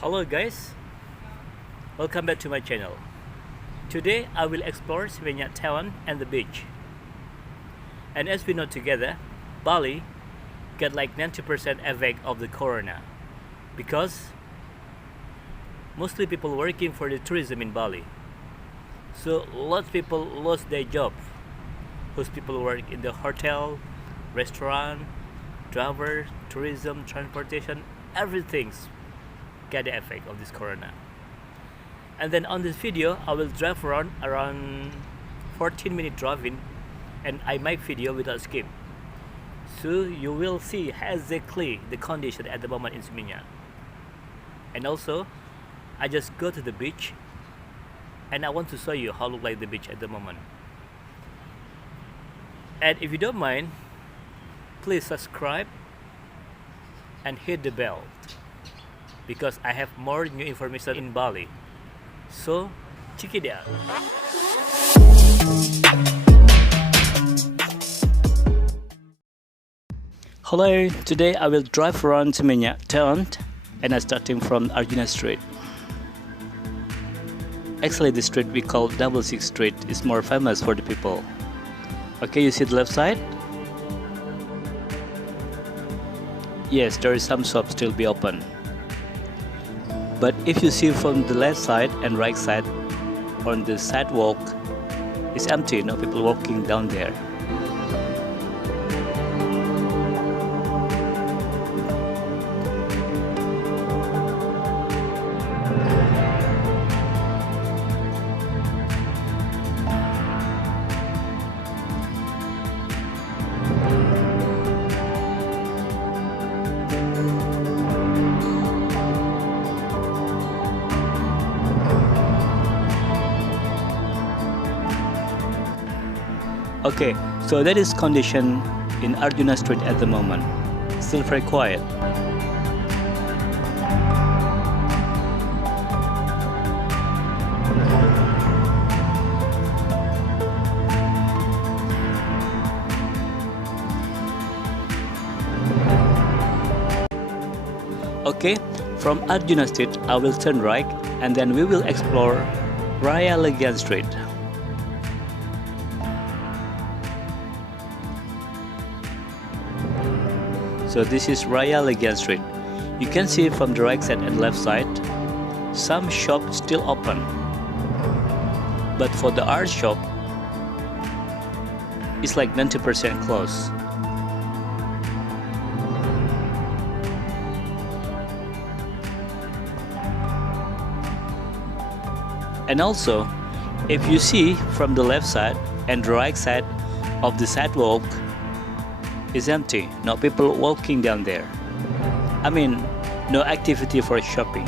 Hello guys, welcome back to my channel. Today I will explore Seminyak town and the beach. And as we know together, Bali got like 90% effect of the corona because mostly people working for the tourism in Bali. So lots of people lost their job. Most people work in the hotel, restaurant, driver, tourism, transportation, everything's get the effect of this corona. And then on this video I will drive around 14-minute driving, and I make video without skip, so you will see exactly the condition at the moment in Seminyak. And also I just go to the beach and I want to show you how look like the beach at the moment. And if you don't mind, please subscribe and hit the bell because I have more new information in Bali. So check it out. Hello, today I will drive around Seminyak town and I'm starting from Arjuna Street. Actually the street we call 66 Street is more famous for the people. Okay, you see the left side? Yes, there is some shop still be open. But if you see from the left side and right side, on the sidewalk, it's empty, no people walking down there. Okay, so that is condition in Arjuna Street at the moment. Still very quiet. Okay, from Arjuna Street I will turn right and then we will explore Raya Legian Street. So this is Raya Legian Street. You can see from the right side and left side, some shops still open. But for the art shop, it's like 90% closed. And also, if you see from the left side and the right side of the sidewalk, is empty, no people walking down there. I mean, no activity for shopping.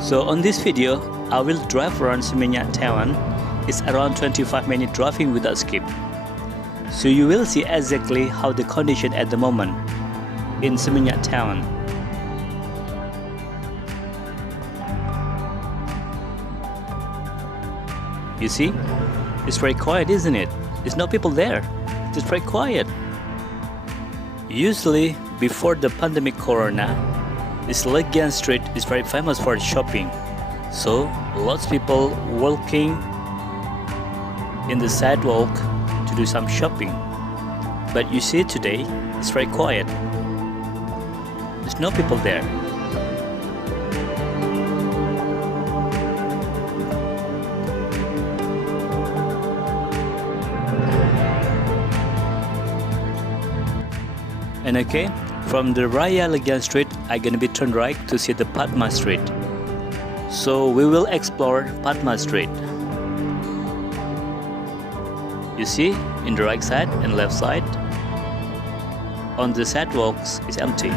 So on this video, I will drive around Seminyak town. It's around 25-minute driving without skip. So you will see exactly how the condition at the moment in Seminyak town. You see, it's very quiet, isn't it? There's no people there. It's very quiet. Usually, before the pandemic corona, this Legian Street is very famous for shopping. So lots of people walking in the sidewalk to do some shopping. But you see today, it's very quiet. There's no people there. And okay, from the Raya Legian Street, I'm gonna be turned right to see the Padma Street. So we will explore Padma Street. You see, in the right side and left side, on the sidewalks is empty.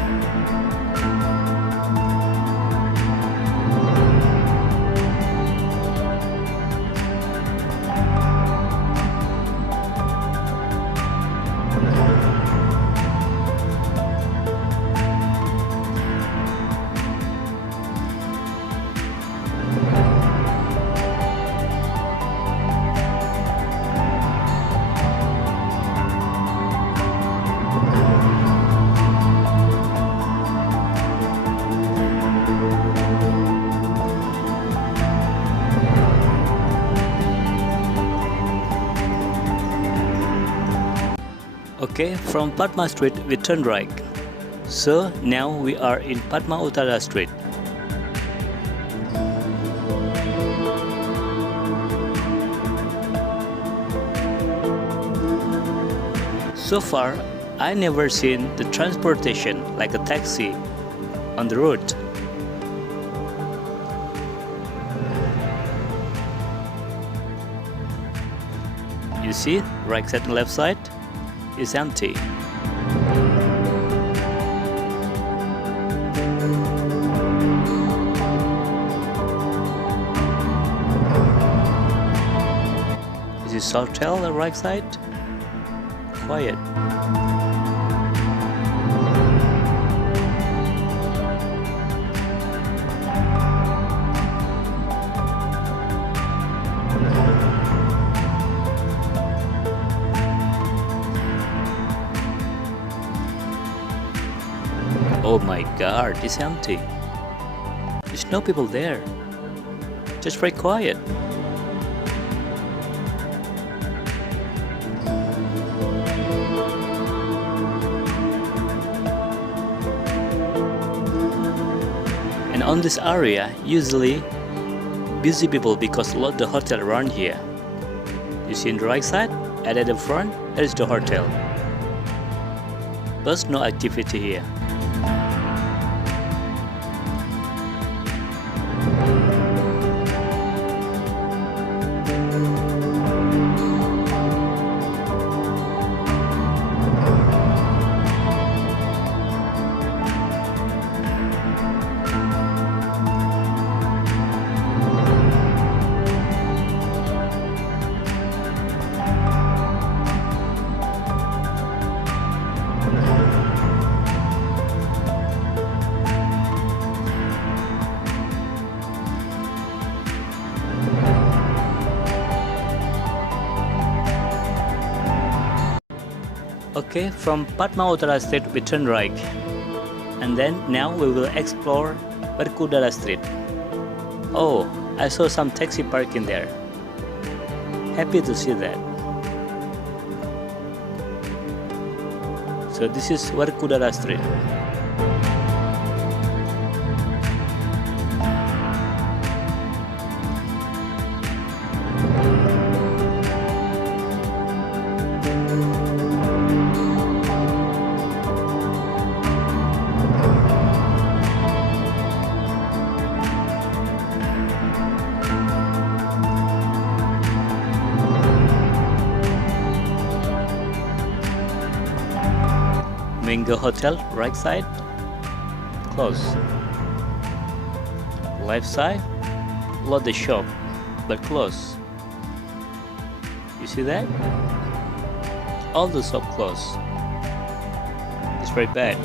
Okay, from Padma Street we turn right. So now we are in Padma Utara Street. So far, I never seen the transportation like a taxi on the road. You see, right side and left side is empty. Is this hotel the right side? Quiet. Oh my god, it's empty. There's no people there. Just very quiet. And on this area, usually busy people because a lot of the hotel around here. You see in the right side, and at the front, there is the hotel. But no activity here. Okay, from Padma Utara Street we turn right, and then now we will explore Berkudara Street. Oh, I saw some taxi parking there. Happy to see that. So this is Berkudara Street. Mango Hotel, right side, close. Left side, lot the shop, but close. You see that? All the shop close. It's very bad.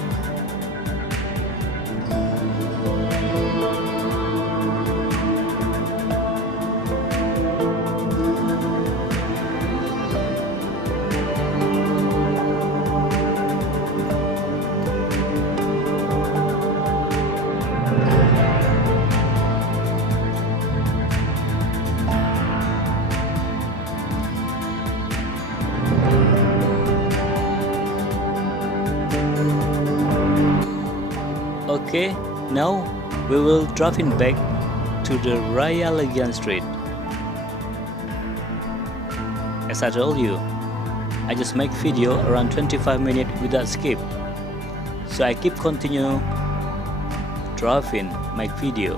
Okay, now we will driving back to the Raya Legian Street. As I told you, I just make video around 25 minutes without skip. So I keep continue driving, make video.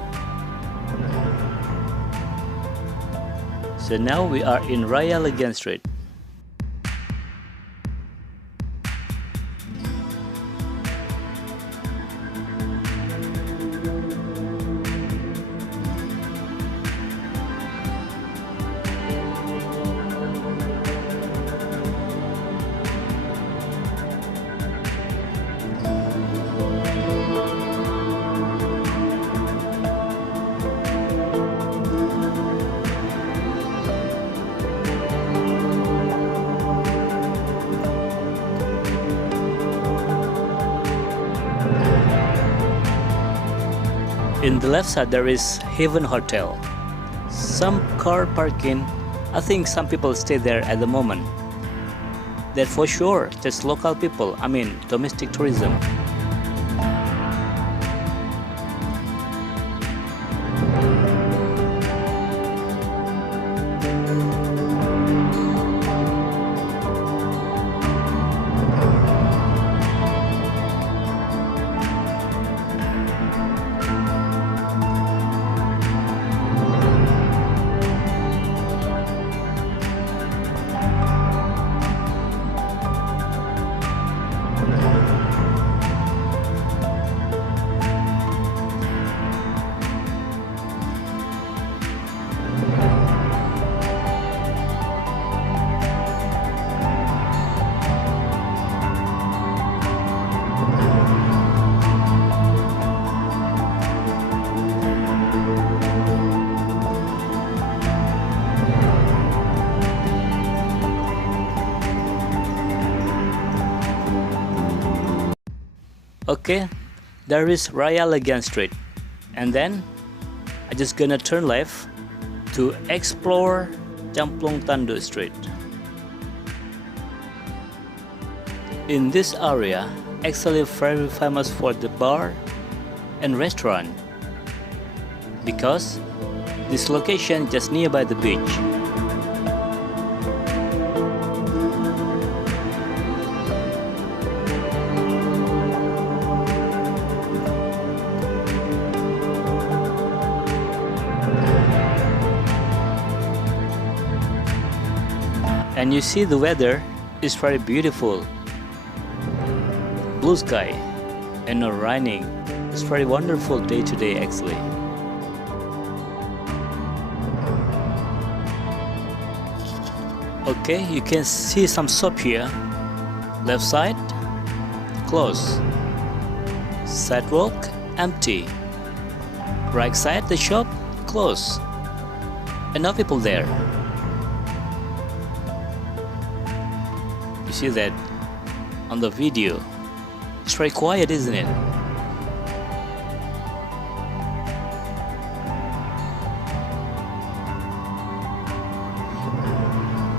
So now we are in Raya Legian Street. In the left side there is Heaven Hotel. Some car parking. I think some people stay there at the moment. That for sure, just local people, I mean domestic tourism. Okay, there is Raya Legian Street, and then I just gonna turn left to explore Jamplong Tandu Street. In this area, actually very famous for the bar and restaurant because this location just nearby the beach. And you see the weather is very beautiful. Blue sky and no raining. It's very wonderful day today actually. Okay, you can see some shop here. Left side, closed. Sidewalk, empty. Right side, the shop, closed. And no people there. You see that on the video. It's very quiet, isn't it?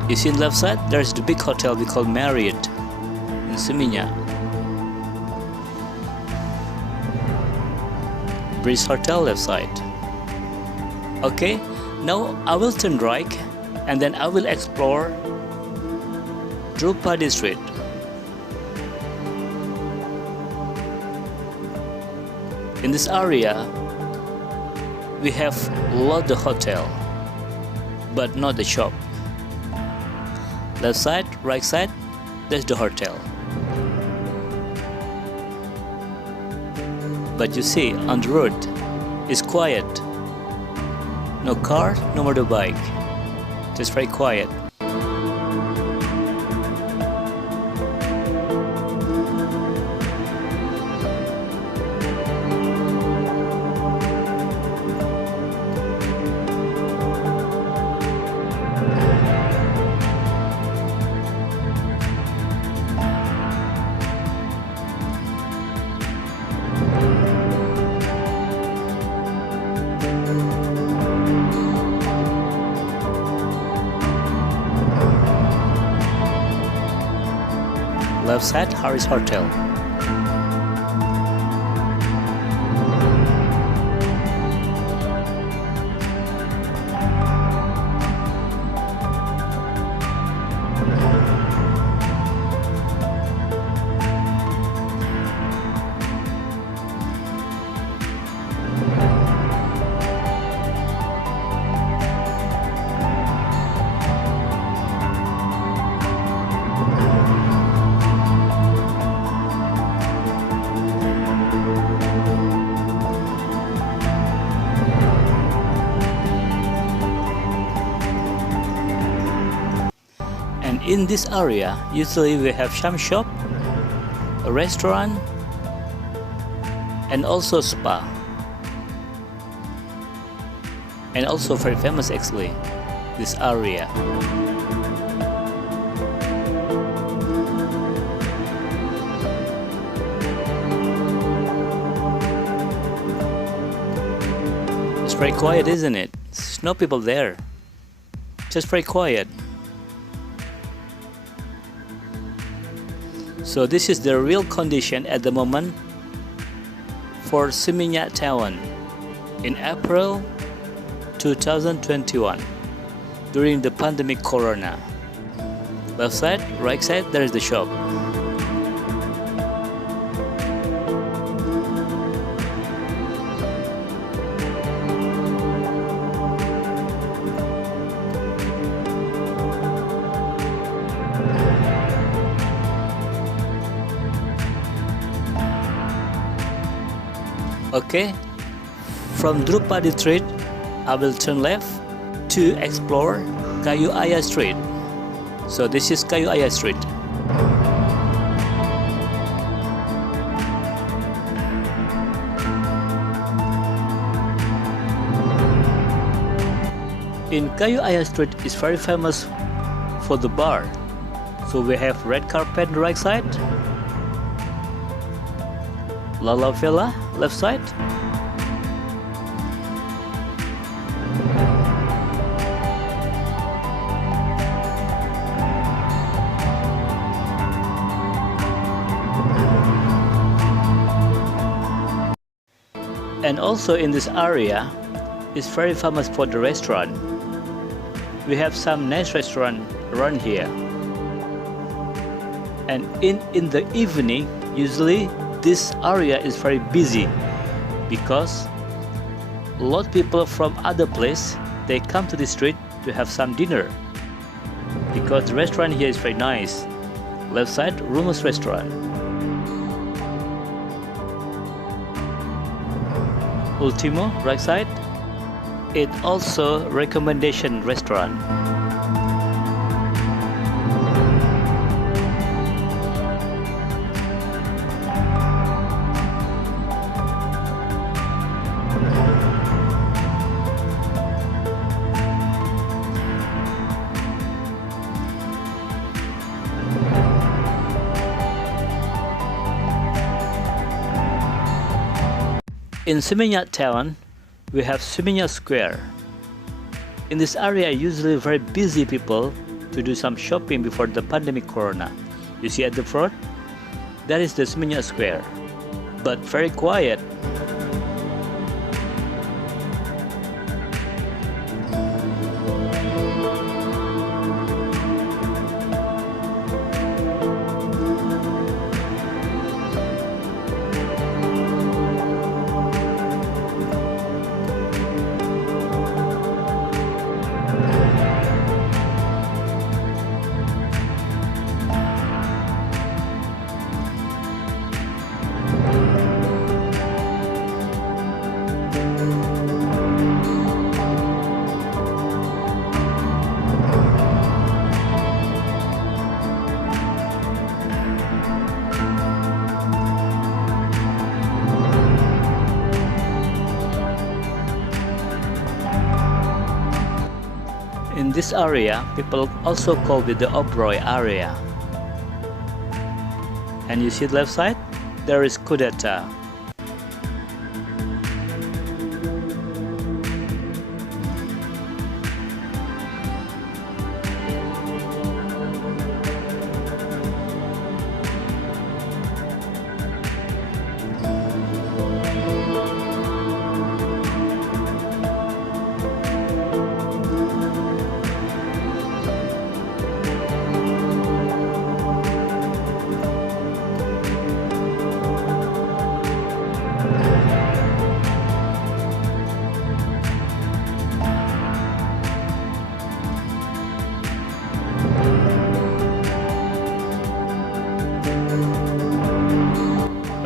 You see on the left side, there's the big hotel we call Marriott in Seminyak. Breeze Hotel left side. Okay, now I will turn right and then I will explore Drupadi Street. In this area, we have a lot of hotel, but not the shop. Left side, right side, there's the hotel. But you see, on the road, it's quiet. No car, no motorbike. Just very quiet. Left side, Harris Hotel. In this area, usually we have some shop, a restaurant, and also spa. And also very famous actually, this area. It's very quiet, isn't it? There's no people there. Just very quiet. So this is the real condition at the moment for Seminyak Town in April 2021 during the pandemic corona. Left side, right side, there is the shop. Okay, from Drupadi Street, I will turn left to explore Kayu Aya Street. So this is Kayu Aya Street. In Kayu Aya Street is very famous for the bar. So we have red carpet on the right side, Lala Villa left side, and also in this area is very famous for the restaurant. We have some nice restaurant around here, and in the evening usually this area is very busy because a lot of people from other place they come to the street to have some dinner because the restaurant here is very nice. Left side, Rumus restaurant. Ultimo, right side, it also recommendation restaurant. In Seminyak Town, we have Seminyak Square. In this area, usually very busy people to do some shopping before the pandemic corona. You see at the front, that is the Seminyak Square, but very quiet. In this area, people also call it the Oberoi area. And you see the left side, there is Kudeta.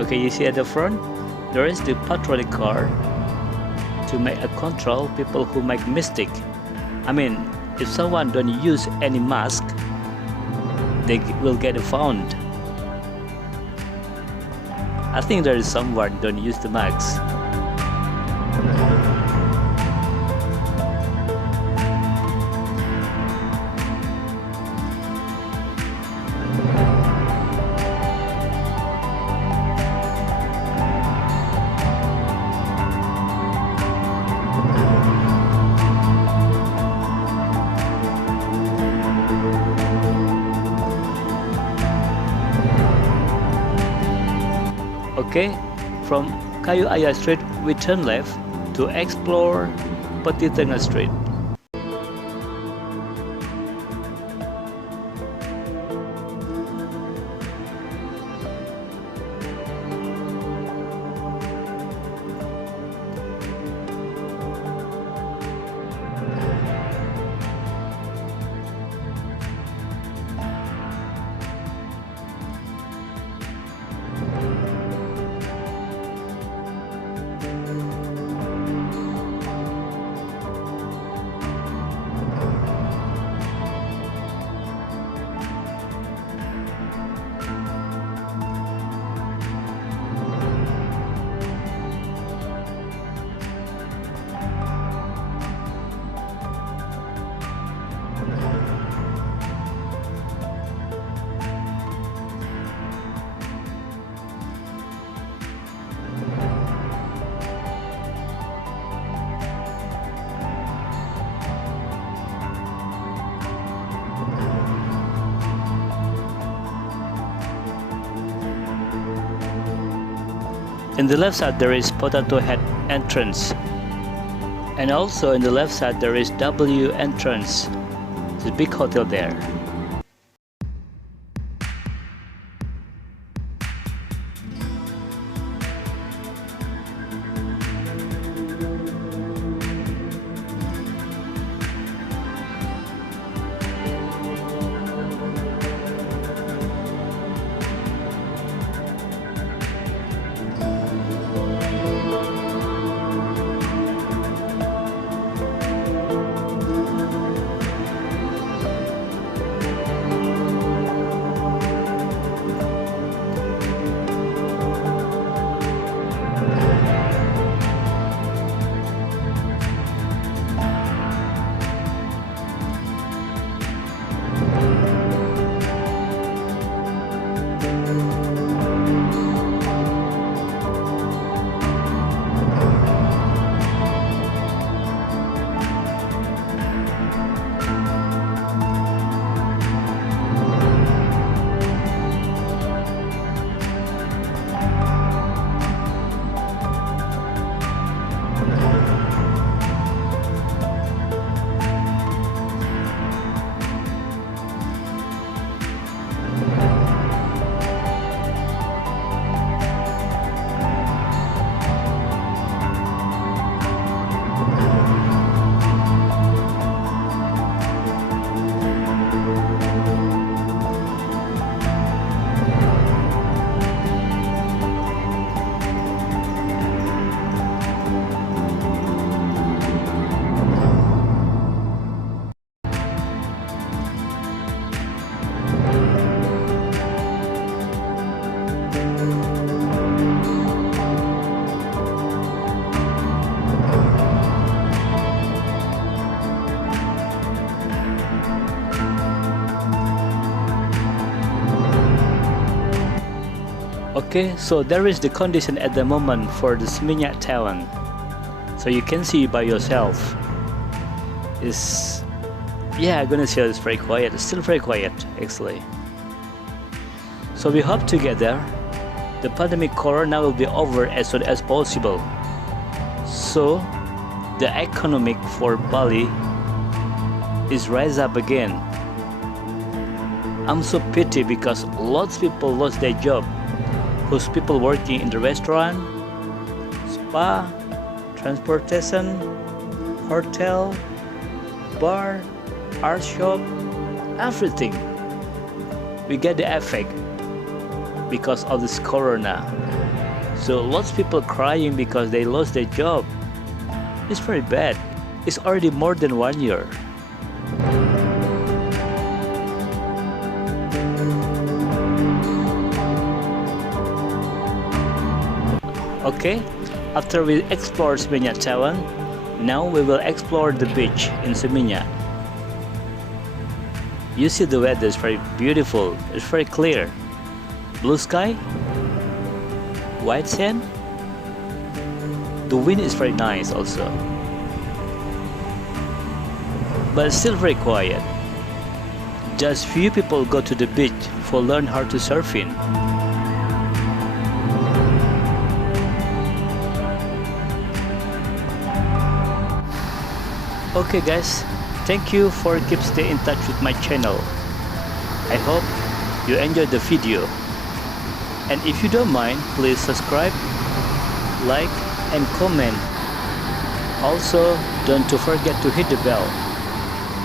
Okay, you see at the front, there is the patrolling car to make a control people who make mistake. I mean, if someone don't use any mask, they will get found. I think there is someone don't use the mask. Okay, from Kayu Aya Street we turn left to explore Peti Tengah Street. In the left side there is Potato Head entrance, and also in the left side there is W entrance, the big hotel there. Okay, so there is the condition at the moment for the Seminyak town. So you can see by yourself. I'm gonna say it's very quiet. It's still very quiet actually. So we hope together the pandemic corona will be over as soon as possible. So the economic for Bali is rise up again. I'm so pity because lots of people lost their job. Who's people working in the restaurant, spa, transportation, hotel, bar, art shop, everything. We get the effect because of this corona. So lots of people crying because they lost their job. It's very bad. It's already more than 1 year. Okay, after we explore Seminyak town, now we will explore the beach in Seminyak. You see the weather is very beautiful, it's very clear. Blue sky, white sand. The wind is very nice also. But it's still very quiet. Just few people go to the beach for learn how to surfing. Okay guys, thank you for keep stay in touch with my channel. I hope you enjoyed the video. And if you don't mind, please subscribe, like and comment. Also, don't to forget to hit the bell,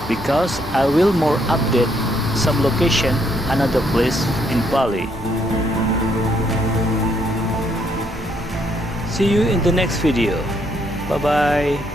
because I will more update some location, another place in Bali. See you in the next video. Bye bye.